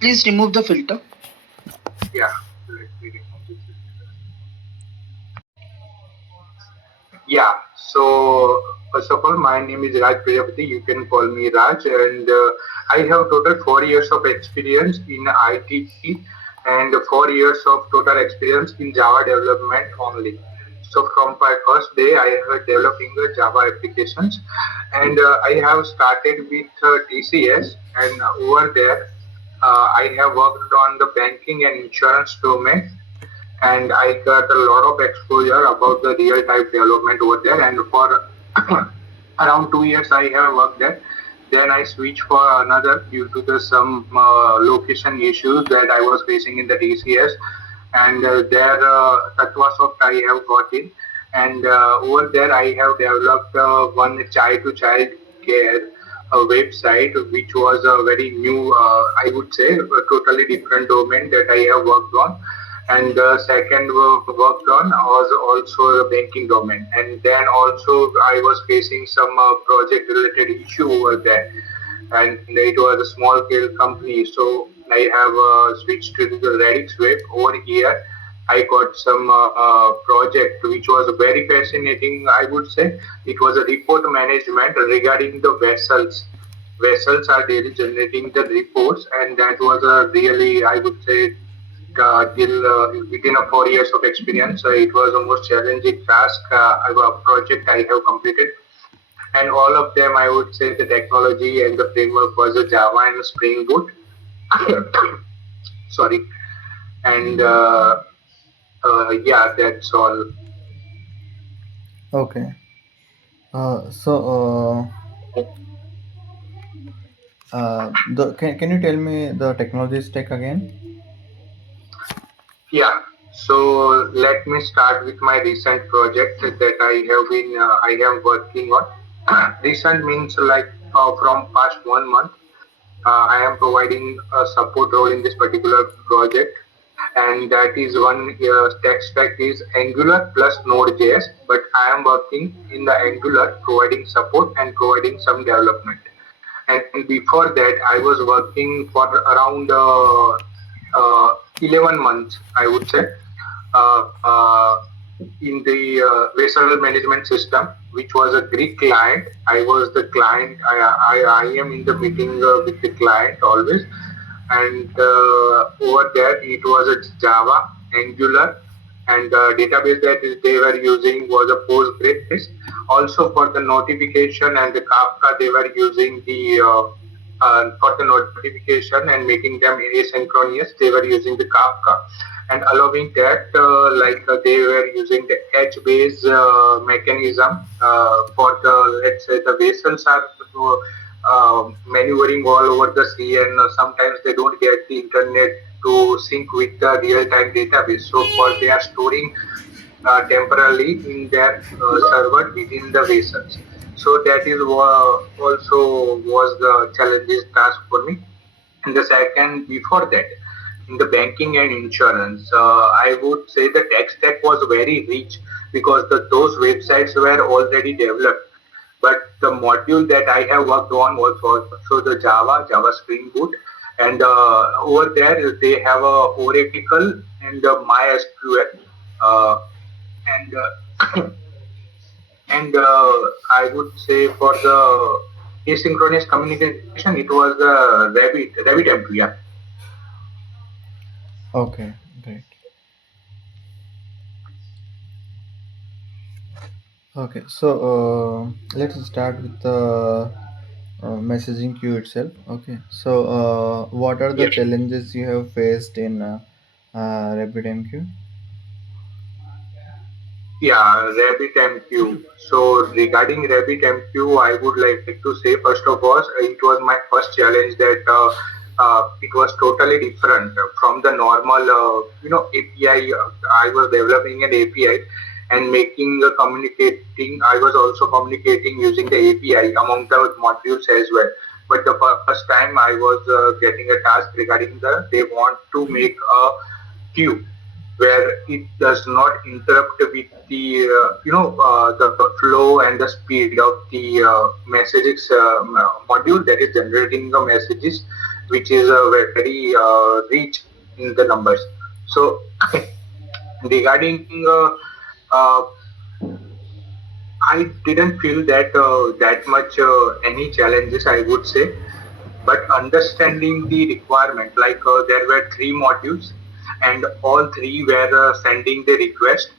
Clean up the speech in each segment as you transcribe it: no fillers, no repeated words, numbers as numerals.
Please remove the filter. Yeah, let me remove this. Yeah, so first of all, my name is Raj Prajapati. You can call me Raj, and I have total 4 years of experience in IT and 4 years of total experience in Java development only. So from my first day, I have developing the Java applications, and I have started with TCS, and over there, I have worked on the banking and insurance domain, and I got a lot of exposure about the real time development over there. And for around 2 years, I have worked there. Then I switched for another due to the some location issues that I was facing in the DCS, and there Tatvasoft I have got in, and over there I have developed one child to child care website, which was a very new, I would say, a totally different domain that I have worked on. And the second worked on was also the banking domain. And then also I was facing some project related issue over there, and it was a small scale company. So I have switched to the Radix web over here. I got some project which was very fascinating. I would say it was a report management regarding the vessels. Vessels are daily generating the reports, and that was a really, I would say, till within a 4 years of experience. It was a most challenging task, project I have completed, and all of them, I would say, the technology and the framework was a Java and a Spring Boot. Sorry, and yeah, that's all. Okay. So, can you tell me the technology stack again? Yeah. So let me start with my recent project that I am working on. Recent means like from past 1 month. I am providing a support role in this particular project, and that is one tech stack is Angular plus Node.js. But I am working in the Angular, providing support and providing some development. And before that, I was working for around 11 months, I would say, uh, uh, in the vessel management system, which was a Greek client. I was the client. I am in the meeting with the client always, and over there it was a Java, Angular, and the database that they were using was a Postgres. Also for the notification and the Kafka, they were using the for the notification and making them asynchronous, they were using the Kafka, and allowing that they were using the edge-based mechanism for the, let's say, the vessels are maneuvering all over the sea, and sometimes they don't get the internet to sync with the real-time database. So for they are storing temporarily in their server within the vessels. So that is also was the challenges task for me. And the second, before that, in the banking and insurance, I would say the tech stack was very rich because those websites were already developed. But the module that I have worked on was also the Java Spring Boot, and over there they have a Oracle and MySQL, uh, and and I would say for the asynchronous communication, it was the RabbitMQ. Yeah. Okay, great. Okay, so let's start with the messaging queue itself. Okay, so what are the Yes. challenges you have faced in RabbitMQ? Yeah, RabbitMQ. So regarding RabbitMQ, I would like to say first of all, it was my first challenge that it was totally different from the normal, API. I was developing an API and making communicating. I was also communicating using the API among the modules as well. But the first time I was getting a task regarding they want to make a queue where it does not interrupt with the the flow and the speed of the messages module that is generating the messages. which is very rich in the numbers. So regarding uh, I didn't feel that that much any challenges, I would say, but understanding the requirement, like there were three modules, and all three were sending the request,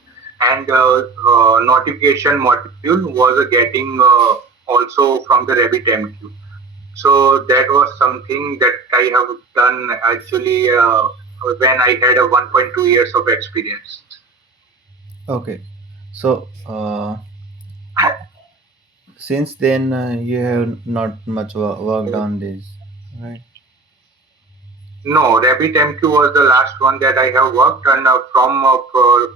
and notification module was getting also from the RabbitMQ. So that was something that I have done actually when I had a 1.2 years of experience. Okay. So since then you have not much worked on this, right? No, RabbitMQ was the last one that I have worked on from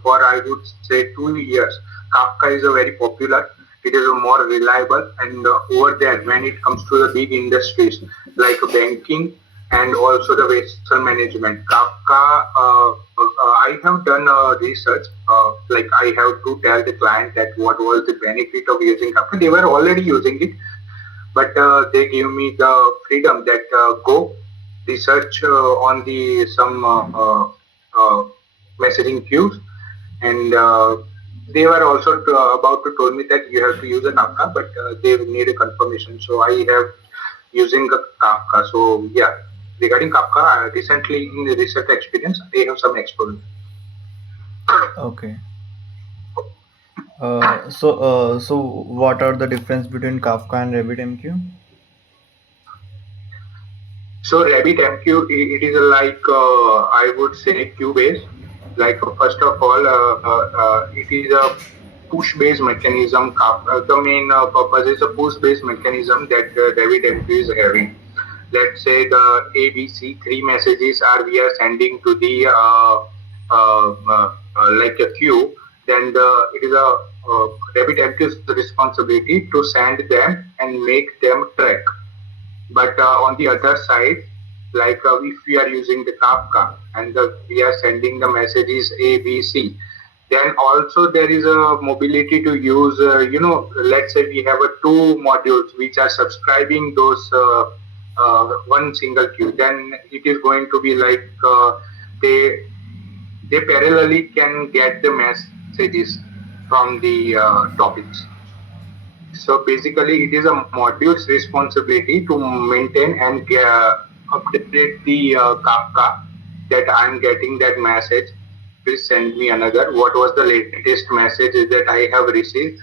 for I would say 2 years. Kafka is a very popular. It is a more reliable, and over there when it comes to the big industries like banking and also the vessel management, Kafka. I have done research. Like I have to tell the client that what was the benefit of using Kafka. They were already using it, but they give me the freedom that go research on the some uh, messaging queues, and they were also about to told me that you have to use a Kafka, but they need a confirmation. So I have using a Kafka. So yeah, regarding Kafka, recently in the research experience, I have some experience. Okay. So what are the difference between Kafka and RabbitMQ? So RabbitMQ, it is like I would say queue based. Like first of all, it is a push-based mechanism. The main purpose is a push-based mechanism that RabbitMQ is having. Let's say the ABC three messages are we are sending to the like a queue. Then it is a RabbitMQ's responsibility to send them and make them track. But on the other side, like if we are using the Kafka and we are sending the messages A, B, C, then also there is a mobility to use, let's say we have two modules which are subscribing those one single queue, then it is going to be like they they parallelly can get the messages from the topics. So basically, it is a module's responsibility to maintain and update the Kafka that I'm getting that message. Please send me another. What was the latest message that I have received?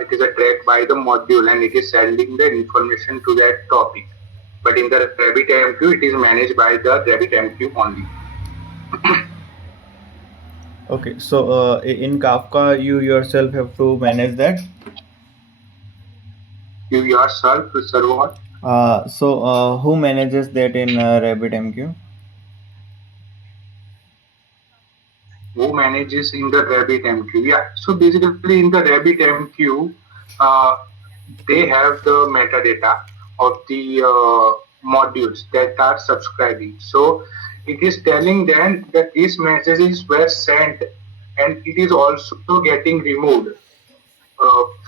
It is a track by the module and it is sending the information to that topic. But in the RabbitMQ, it is managed by the RabbitMQ only. Okay. So in Kafka, you yourself have to manage that. You yourself, server. So who manages that in RabbitMQ? Who manages in the RabbitMQ? Yeah. So basically, in the RabbitMQ, uh, they have the metadata of the modules that are subscribing. So it is telling them that these messages were sent, and it is also getting removed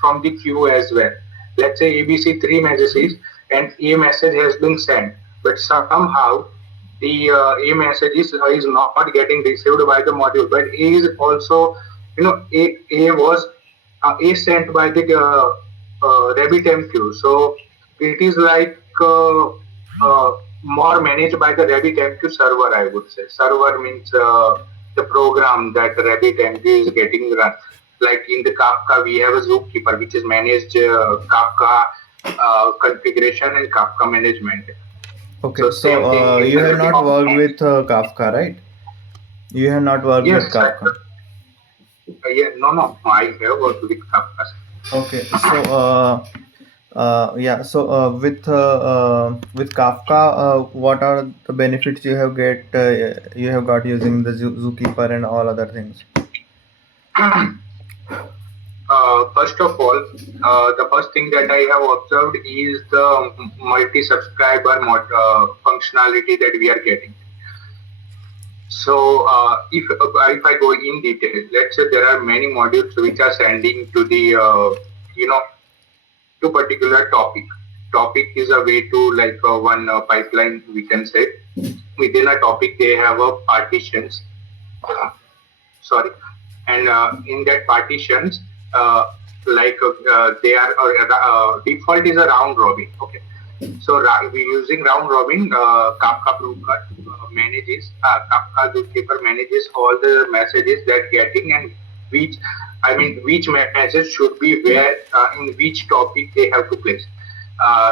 from the queue as well. Let's say ABC three messages and A message has been sent, but somehow the A message is not getting received by the module, but A is also, A was A sent by the RabbitMQ. So it is like uh, more managed by the RabbitMQ server, I would say. Server means the program that RabbitMQ is getting run. Like in the Kafka, we have a Zookeeper, which is managed Kafka configuration and Kafka management. Okay. So So same thing in you the have not worked RabbitMQ. with Kafka, right? You have not worked with Yes, Kafka. yeah, no, I have worked with Kafka. Okay. So yeah. So with Kafka, what are the benefits you have got using the Zookeeper and all other things? First of all, the first thing that I have observed is the multi-subscriber functionality that we are getting. So if I go in detail, let's say there are many modules which are sending to the you know to particular topic. topic is a way to like one pipeline, we can say. Within a topic, they have a partitions. Sorry, and in that partitions, they are default is a round robin. Okay, so we using round robin. Kafka Broker Kafka Zookeeper manages all the messages that getting, and which which message should be where in which topic they have to place,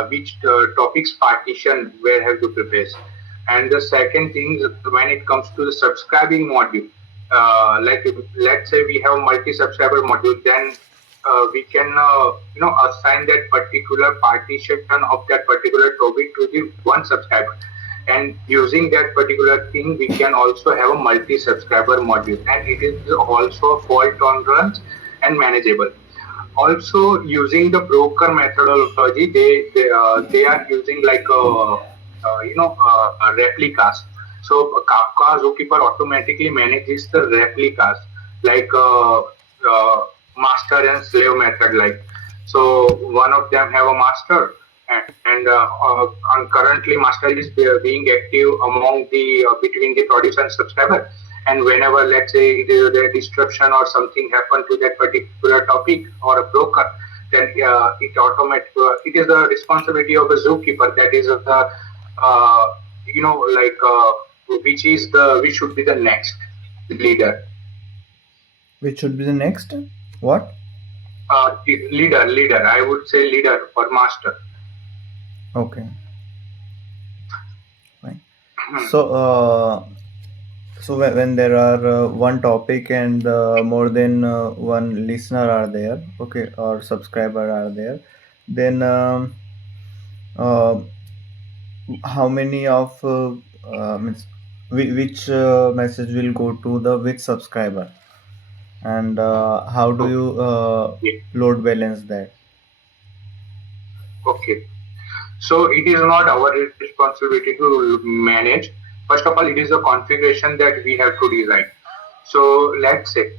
which topics partition where have to place. And the second thing is when it comes to the subscribing module, let's say we have multi-subscriber module, then we can assign that particular partition of that particular topic to the one subscriber, and using that particular thing we can also have a multi-subscriber module, and it is also fault tolerance and manageable. Also using the broker methodology, they are using like replicas. So Kafka Zookeeper automatically manages the replicas, like master and slave method. Like, so one of them have a master, and currently master is being active among the between the producer and subscriber. And whenever, let's say, the disruption or something happen to that particular topic or a broker, then it is the responsibility of a zookeeper, that is the uh, which should be the next leader. Which should be the next? What? Leader. I would say leader or master. Okay, fine. So when there are one topic and more than one listener are there, okay, or subscriber are there, then uh, how many of means which message will go to the which subscriber, and how do you Okay. load balance that? Okay. So it is not our responsibility to manage. First of all, it is a configuration that we have to design. So let's say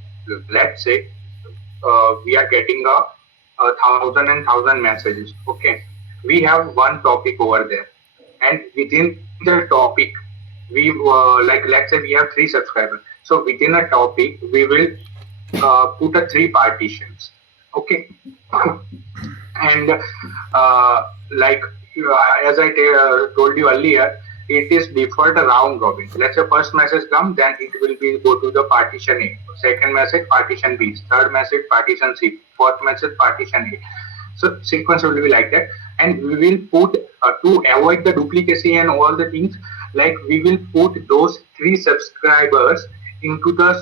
we are getting a thousand messages. Okay, we have one topic over there, and within the topic, we like let's say we have three subscribers. So within a topic, we will put a three partitions. Okay, and like as I told you earlier, it is default round robin. Let's say first message come, then it will be go to the partition A. Second message partition B. Third message partition C. Fourth message partition A. So sequence will be like that, and we will put to avoid the duplicacy and all the things. Like we will put those three subscribers into the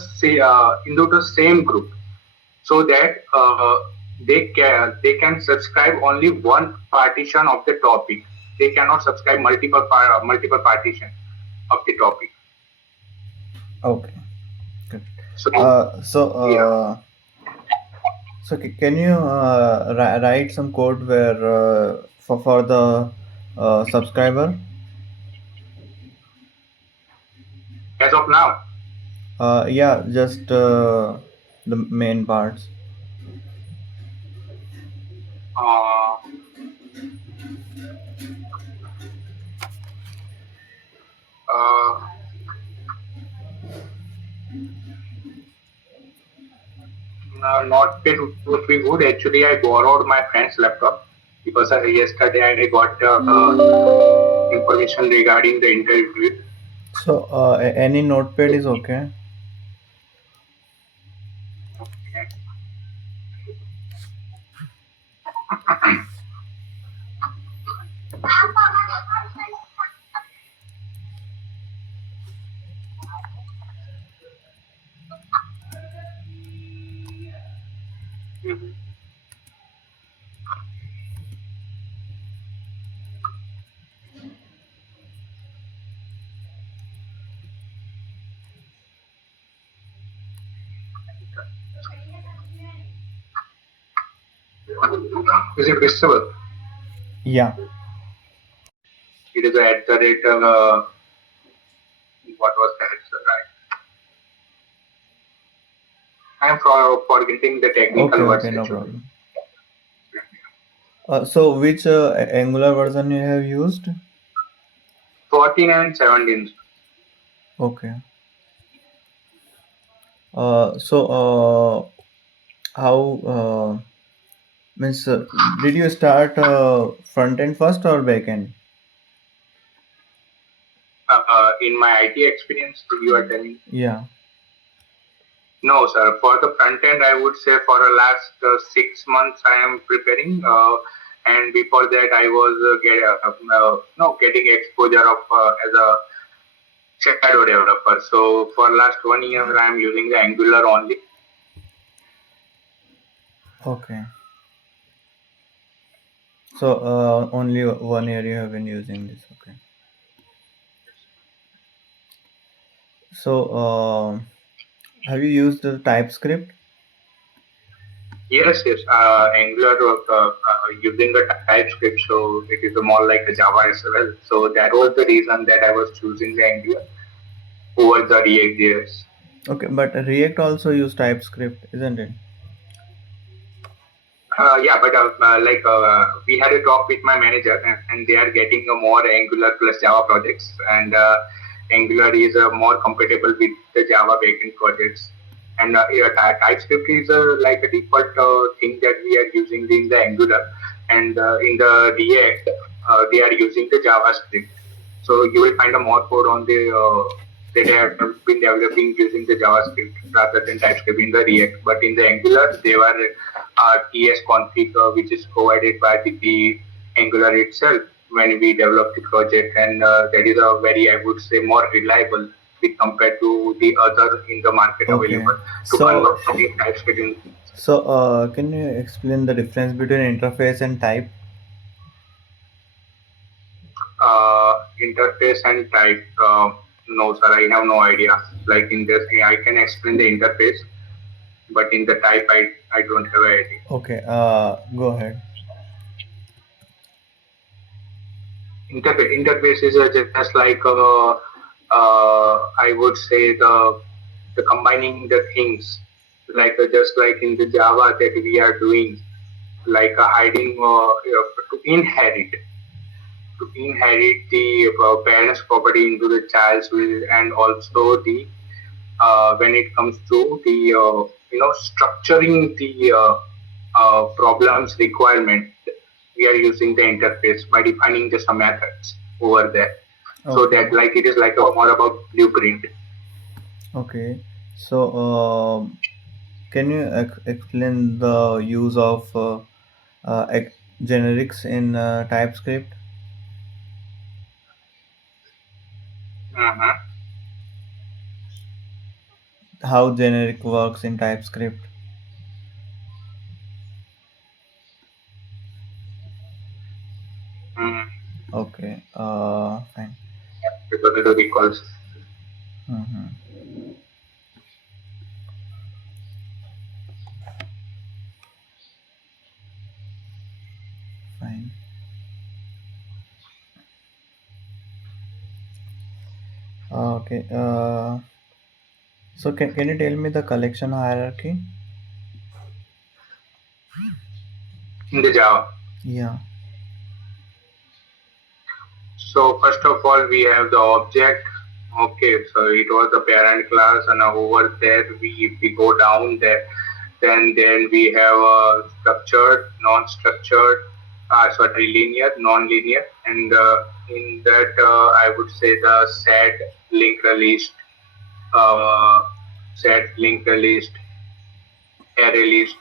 same group, so that they can subscribe only one partition of the topic. They cannot subscribe multiple partition of the topic. Okay, good. So So yeah. can you write some code where for the subscriber? As of now, Yeah, just the main parts. uh, uh, Notepad would be good. Actually, I borrowed my friend's laptop because yesterday I got information regarding the interview. So any notepad is okay. Okay. Mhm. Is it visible? Yeah. It is at the rate of what was that? Right. I am forgetting the Okay. technical words Okay. No actually. problem. So which Angular version you have used? 14 and 17. Okay. So how means did you start front end first or back end? In my IT experience, you are telling? Yeah. No, sir. For the front end, I would say for the last 6 months I am preparing, and before that I was no getting exposure of as a shadow developer. So for last 1 year, I am using the Angular only. Okay. So only 1 year you have been using this. Okay. So have you used the TypeScript? Yes, yes. Angular using the TypeScript, so it is more like a Java as well. So that was the reason that I was choosing the Angular over the React.js. Okay, but React also use TypeScript, isn't it? Yeah, but we had a talk with my manager, and they are getting a more Angular plus Java projects, and Angular is more compatible with the Java backend projects. And yeah, TypeScript is like a default thing that we are using in the Angular, and in the React, they are using the JavaScript. So you will find a more code on the that have been developing using the JavaScript rather than TypeScript in the React. But in the Angular, they were TS config, which is provided by the Angular itself when we develop the project, and that is a very, I would say, more reliable with compared to the other in the market Okay. available to So convert from the TypeScript in can you explain the difference between interface and type? interface and type. No, sir, I have no idea. Like in this, I can explain the interface, but in the type, I don't have an idea. Okay. Go ahead. Interface is just like I would say the combining the things like just like in the Java that we are doing like hiding to inherit the parents property into the child's will, and also the when it comes to the structuring the problems requirement, we are using the interface by defining just some methods over there, so Okay. that like it is like a more about blueprint. Okay. So can you explain the use of generics in TypeScript? Hmm. How generic works in TypeScript? Mm. Okay. Fine. Because it recalls. Mm-hmm. Fine. Okay. So can you tell me the collection hierarchy? In the Java. Yeah. So first of all, we have the object. Okay, so it was the parent class, and over there we go down there. Then we have structured, non-structured, linear, non-linear, and in that I would say the uh, set, linked list, array list,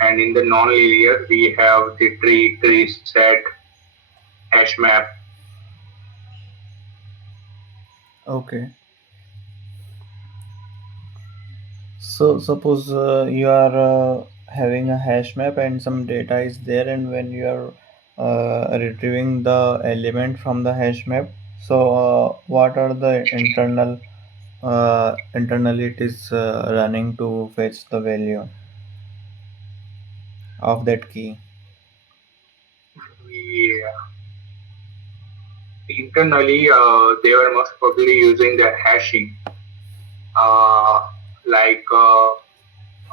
and in the non-linear we have the tree set, hash map. Okay. So suppose you are having a hash map and some data is there, and when you are retrieving the element from the hash map, so what are the internally it is running to fetch the value of that key? We internally they were most probably using the hashing, uh, like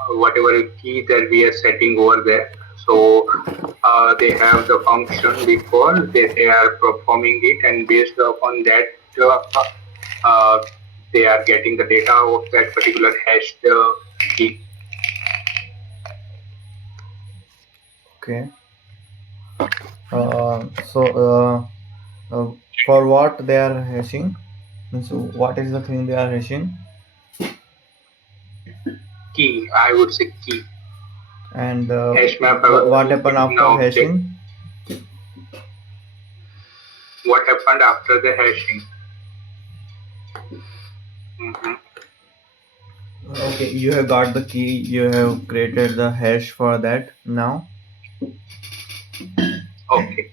whatever key that we are setting over there. So they have the function before they are performing it, and based upon that, uh, they are getting the data of that particular hashed key. Okay. So uh, for what they are hashing? Means what is the thing they are hashing? Key, I would say key. And Hash map what happened in after object. hashing? What happened after the hashing? Mhm. Okay, you have got the key. You have created the hash for that now. Okay.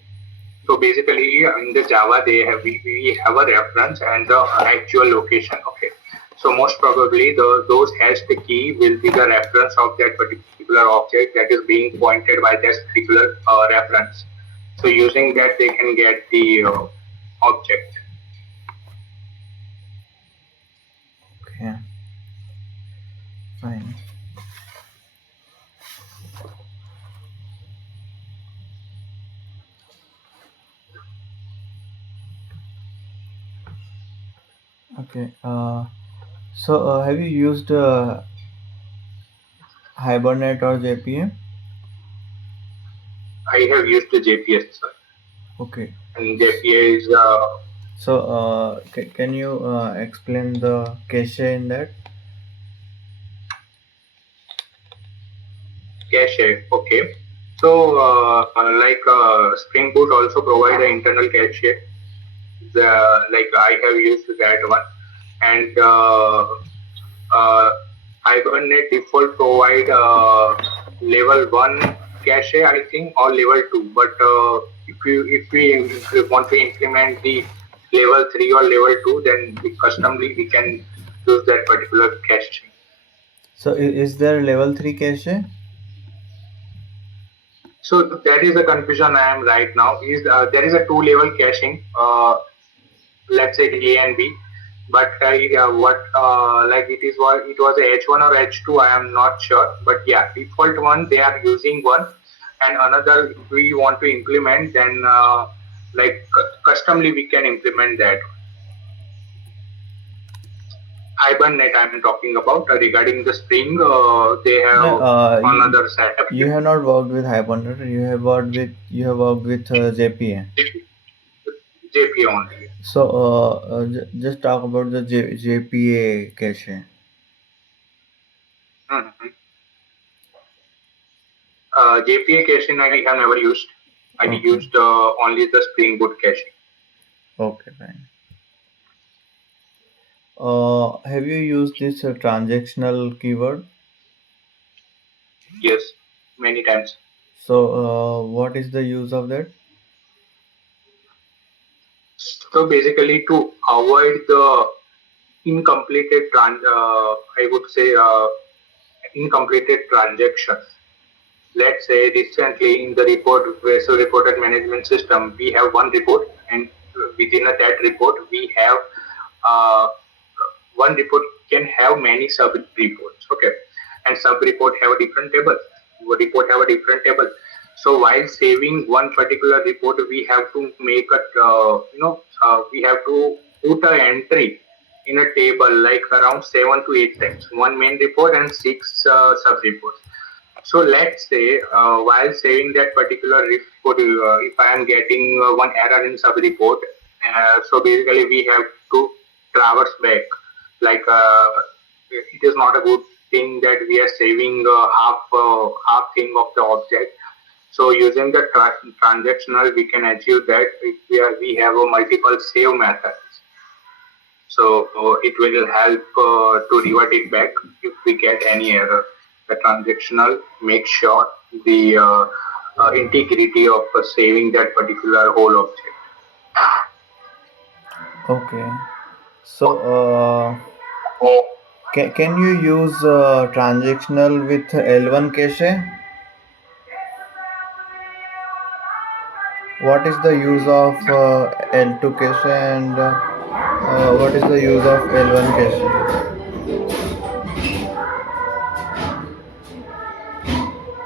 So basically, in the Java, we have a reference and the actual location. Okay. So most probably, those hashed key will be the reference of that particular object that is being pointed by this particular reference. So using that, they can get the object. Okay, fine. Okay. So have you used Hibernate or JPA? I have used the JPS, sir. Okay. And JPA is So can you explain the cache in that? cache. Okay. So Spring Boot also provide an internal cache. Like I have used that one, and Hibernate default provide level 1 cache, I think, or level 2. But if we want to implement the level 3 or level 2, then customly we can use that particular cache. So is there level 3 cache? So that is the confusion I am right now. Is there is a two-level caching? Let's say A and B, but what like it was a H1 or H2. I am not sure, but yeah, default one they are using one, and another if we want to implement, then customly we can implement that. Hibernate I'm talking about regarding the Spring. They No, have another setup. you have not worked with Hibernate. You have worked with JPA. JP only. So just talk about the JPA cache. Mhm. JPA caching I have never used. I Okay. used only the Spring Boot caching. Okay, fine. Have you used this transactional keyword? Yes, many times. So what is the use of that? So basically, to avoid the I would say incompleted transactions. Let's say recently in the report, vessel reported management system, we have one report, and within that report, we have uh, one report can have many sub reports. Okay, and sub report have a different table. Report have a different table. So while saving one particular report, we have to make a we have to put an entry in a table like around 7 to 8 times. One main report and six sub reports. So let's say while saving that particular report, if I am getting one error in sub report, so basically we have to traverse back. Like it is not a good thing that we are saving half thing of the object. So using the transactional, we can achieve that if we have a multiple save methods. So it will help to revert it back if we get any error. The transactional makes sure the integrity of saving that particular whole object. Okay. So can you use transactional with L1 cache? What is the use of L2 cache and what is the use of L1 cache?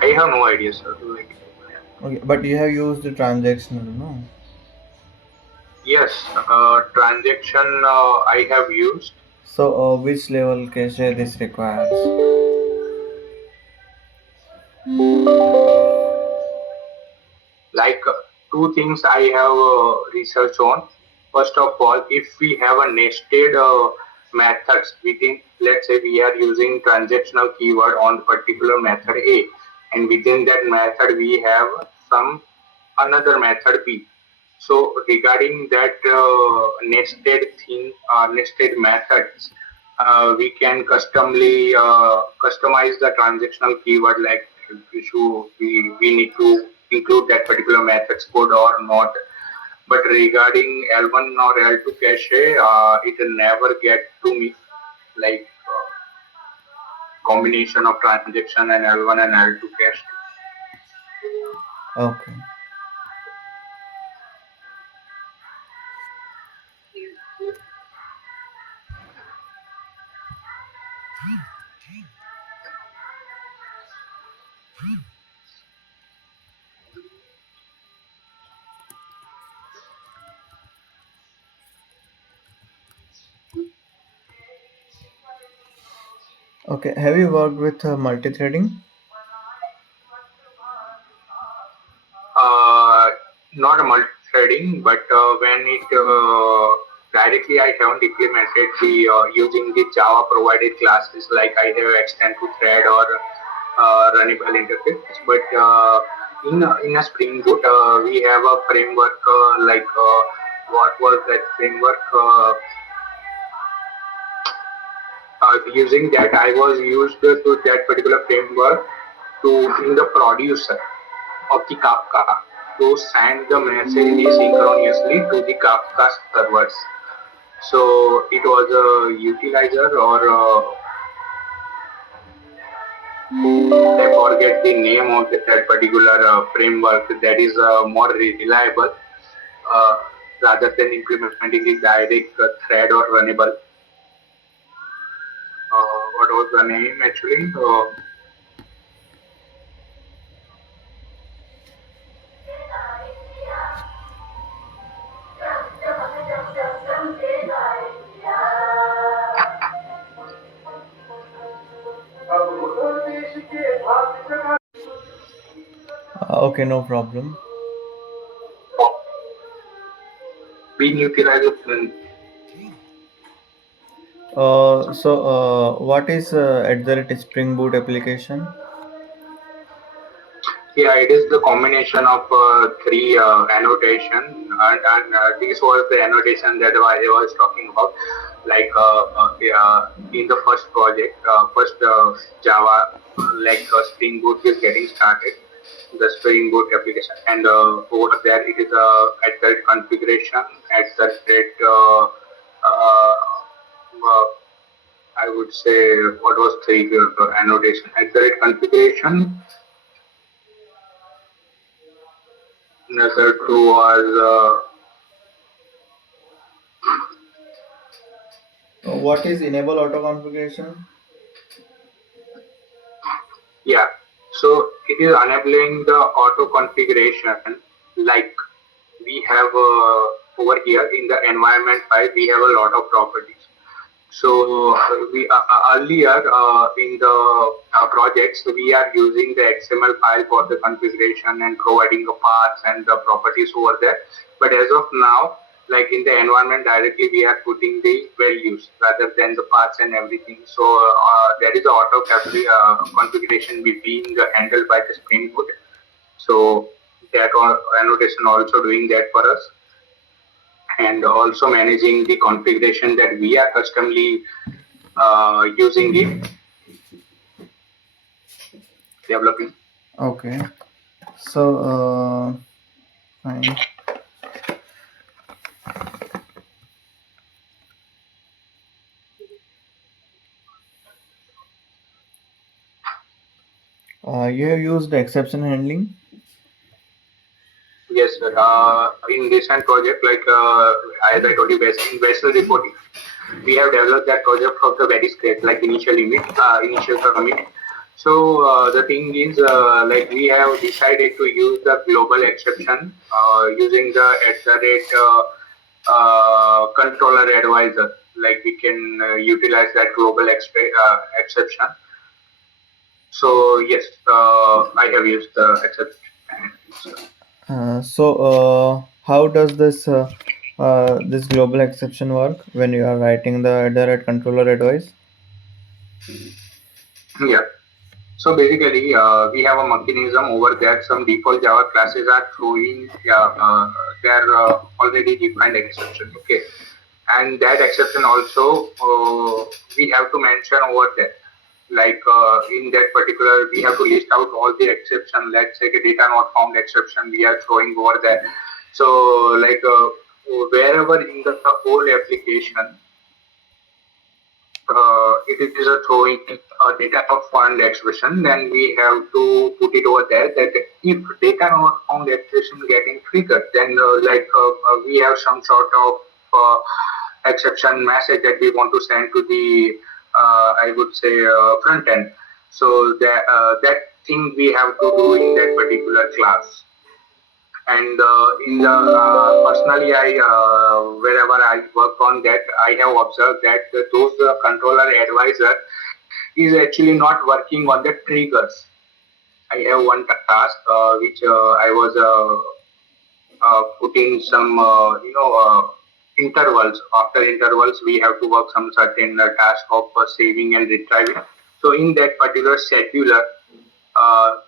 I have no idea, sir. Like Okay, but you have used the transactional, no? Yes, transaction I have used. So, which level cache this requires? Like two things I have research on. First of all, if we have a nested methods within, let's say we are using transactional keyword on particular method A, and within that method we have some another method B. So regarding that nested thing, nested methods, we can customize the transactional keyword, like we need to include that particular methods code or not. But regarding L1 or L2 cache, it will never get to me, like combination of transaction and L1 and L2 cache. Okay. Okay. Have you worked with multi-threading? Uh, Not a multi-threading, but when it directly I haven't implemented the using the Java provided classes, like I have extend to thread or runnable interface. But in a Spring Boot, we have a framework like what was that framework? Using that, I was used to that particular framework to in the producer of the Kafka to send the message asynchronously to the Kafka servers. So it was a utilizer, or I forget the name of that particular framework that is more reliable uh, rather than implementing the direct thread or runnable. What was the name actually? Okay, no problem. Being utilized. What is at the rate Spring Boot application? Yeah, it is the combination of three annotation, and this was the annotation that I was talking about. Like yeah, in the first project, first Java, like Spring Boot is getting started, the Spring Boot application, and over there it is at the configuration, at the rate. I would say what was three annotation at the rate configuration. Another two was What is enable auto configuration? yeah. So it is enabling the auto configuration. Like we have over here in the environment file, we have a lot of properties. So we earlier in the projects we are using the XML file for the configuration and providing the paths and the properties over there. But as of now, like in the environment directly, we are putting the values rather than the paths and everything. So there is auto configuration being handled by the Spring Boot. So that annotation also doing that for us, and also managing the configuration that we are customly using it, developing. Okay. So, fine. You have used exception handling. Yes, sir. In recent project, like as I told you, vessel reporting, we have developed that project from the very scratch, like initial commit. So the thing is, like we have decided to use the global exception using the at the rate controller advisor. Like we can utilize that global exception. So yes, I have used the exception. How does this global exception work when you are writing the at controller advice? Yeah. So basically, we have a mechanism over there. Some default Java classes are throwing their already defined exception. Okay, and that exception also we have to mention over there. Like in that particular, we have to list out all the exception. Let's say a data not found exception we are throwing over there. So like wherever in the whole application it is a throwing a data not found expression, then we have to put it over there that if data not found expression getting triggered, then we have some sort of exception message that we want to send to the I would say front end. So that thing we have to do in that particular class. And in the personally, I wherever I work on that, I have observed that those controller advisor is actually not working on the triggers. I have one task which I was putting some intervals. After intervals, we have to work some certain task of saving and retrieving. So in that particular scheduler,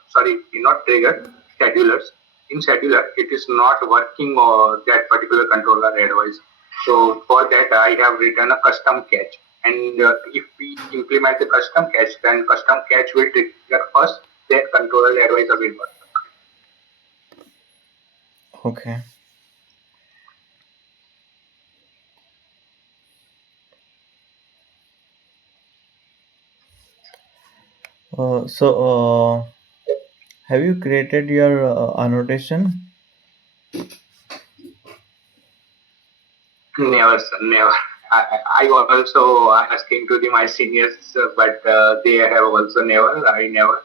sorry, not trigger, schedulers. In scheduler, it is not working that particular controller advice. So for that, I have written a custom catch. And if we implement the custom catch, then custom catch will trigger first, then controller advisor will work. Okay. Have you created your annotation? Never, sir, never. I was also asking to my seniors, but they have also never. I never.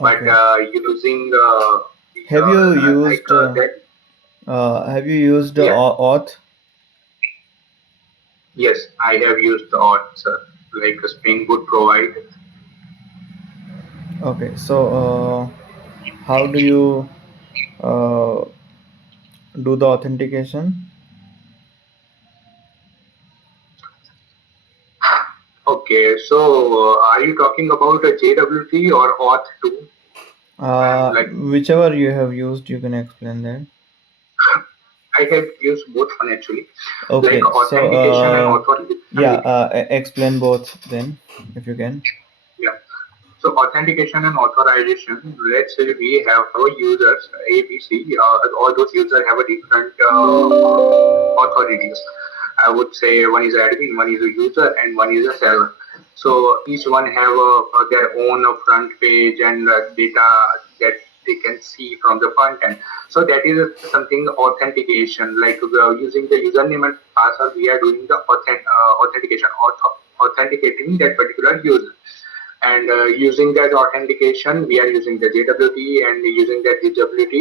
But Okay. using Have you like used that, yeah, auth? yes, I have used odds like Spring Boot provide. Okay. How do you uh, do the authentication? Okay, so are you talking about a JWT or auth 2? Like Whichever you have used, you can explain that. I have used both one actually, like Okay. authentication and Yeah, authentication. explain both then, if you can. Yeah. So authentication and authorization. Let's say we have our users ABC. All those users have a different authorities. I would say one is admin, one is a user, and one is a seller. So each one have their own front page and data that they can see from the front end. So that is something authentication. Like using the username and password, we are doing the authentication, authenticating that particular user. And using that authentication, we are using the JWT, and using that JWT,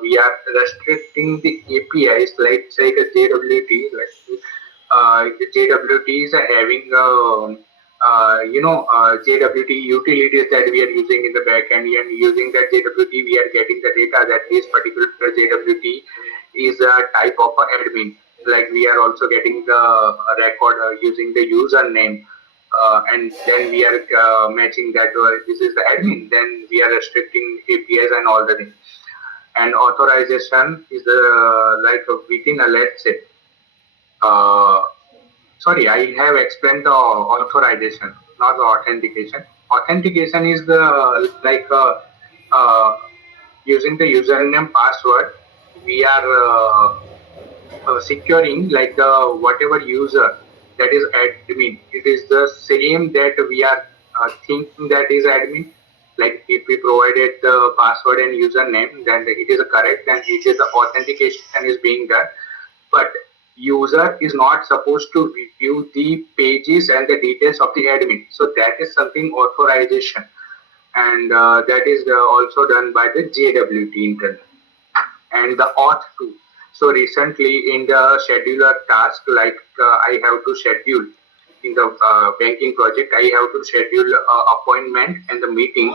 we are restricting the APIs. Like say the JWT, the JWTs are having JWT utilities that we are using in the backend, and using that JWT, we are getting the data that this particular JWT is a type of admin. Like we are also getting the record using the username, and then we are matching that this is the admin. Then we are restricting APIs and all the things. And authorization is within a, let's say, uh, sorry, I have explained the authorization, not the authentication. Authentication is the using the username password. We are securing like the whatever user that is admin. It is the same that we are thinking that is admin. Like if we provided the password and username, then it is correct, and it is the authentication is being done. But user is not supposed to view the pages and the details of the admin. So that is something authorization. and that is also done by the JWT internal, and the auth too. So recently in the scheduler task, like I have to schedule in the banking project, I have to schedule appointment and the meeting.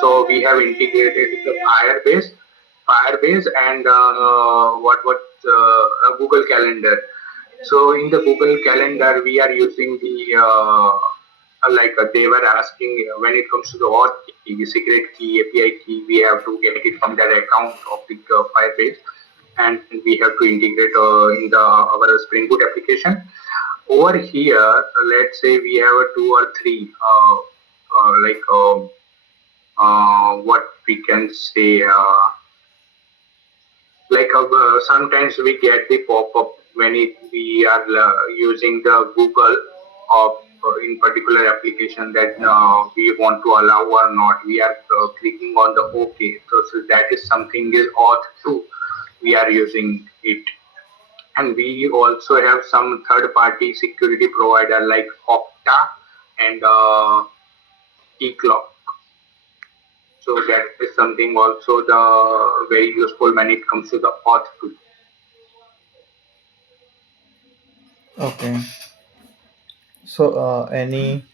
So we have integrated the Firebase and Google Calendar. So in the Google Calendar, we are using the they were asking when it comes to the auth key, the secret key, API key, we have to get it from that account of the Firebase, and we have to integrate in the our Spring Boot application. Over here, let's say we have a two or three what we can say. Sometimes we get the pop-up when we are using the Google of in particular application that we want to allow or not. We are clicking on the OK. So that is something is auth too. We are using it, and we also have some third-party security provider like Okta and Keycloak. So that is something also the very useful when it comes to the auth too. Okay. So, any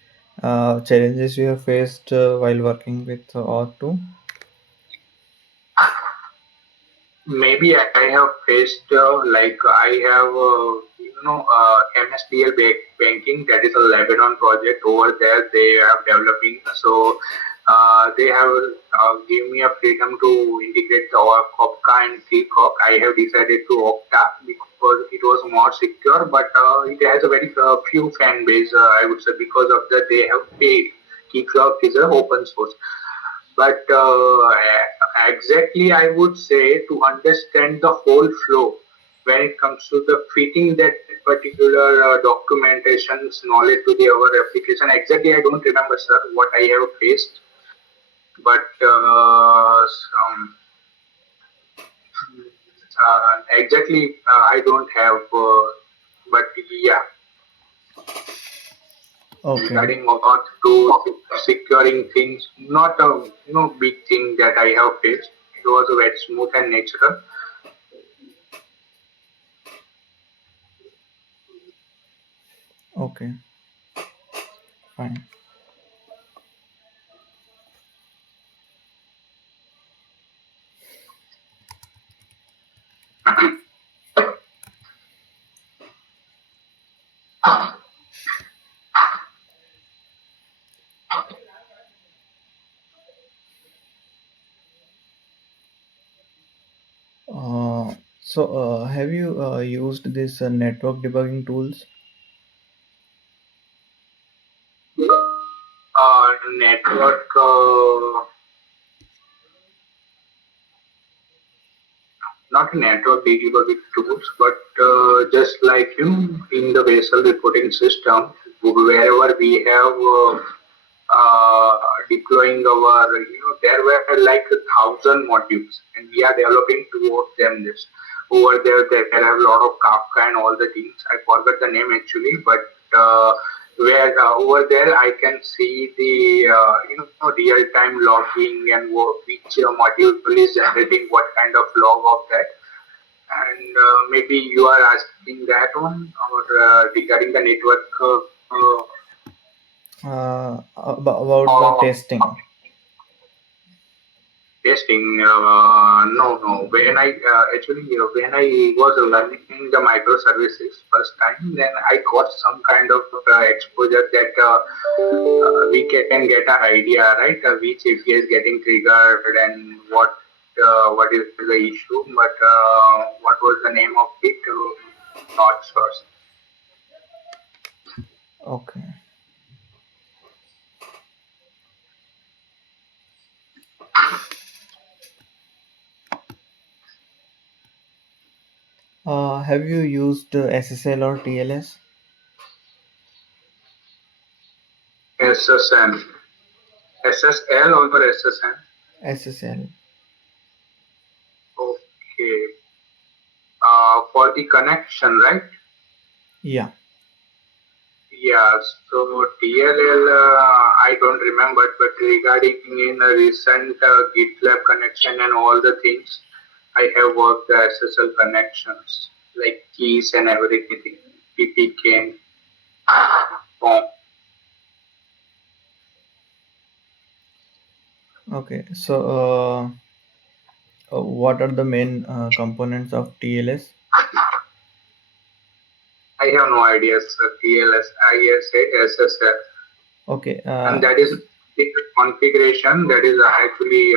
challenges you have faced while working with Auth2? Maybe I have faced I have MSDL banking, that is a Lebanon project over there. They are developing, so they have given me a freedom to integrate the Okta and Peacock. I have decided to Okta because it was more secure, but it has a very few fan base. I would say because of that they have paid. Keycloak is a open source, but exactly I would say to understand the whole flow when it comes to the fitting that particular documentation's knowledge to the our application. Exactly, I don't remember, sir, what I have faced, but exactly I don't have. But yeah, Okay. regarding not to securing things, not a big thing that I have faced. It was a very smooth and natural. Okay. Fine. Have you used this network debugging tools? Network, not network debugging tools, but just like in the basal reporting system, wherever we have deploying our, there were like 1,000 modules, and we are developing two of them. This over there, there have a lot of Kafka and all the things. I forgot the name actually, but where over there I can see the real time logging and which module is generating what kind of log of that. And maybe you are asking that one or regarding the network. About the Uh, testing. Testing, no, no. When I actually when I was learning the microservices first time, then I got some kind of exposure that we can get an idea, right? Which API is getting triggered and what is the issue. But what was the name of it? Not sure. Okay. Have you used SSL or TLS? SSN, SSL or SSN? SSL. Okay. For the connection, right? Yeah. Yeah, so TLL, I I don't remember, but regarding in a recent GitLab connection and all the things, I have worked the SSL connections like keys and everything, PPK, form. Okay. So, what are the main components of TLS? I have no idea, sir. TLS, ISA, SSL, Okay. and that is the configuration. That is actually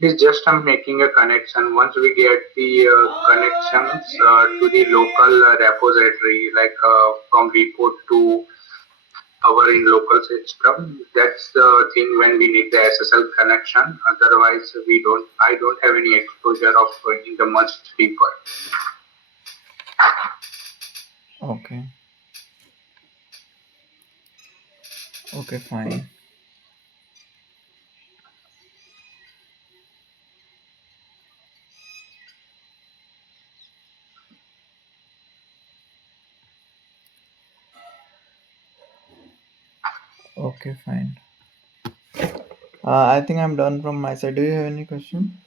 it's just making a connection. Once we get the connections to the local repository, like from report to our in local system, that's the thing when we need the SSL connection. Otherwise, we don't. I don't have any exposure of going the much deeper. Okay. Okay. Fine. Okay. Fine. I think I'm done from my side. Do you have any question?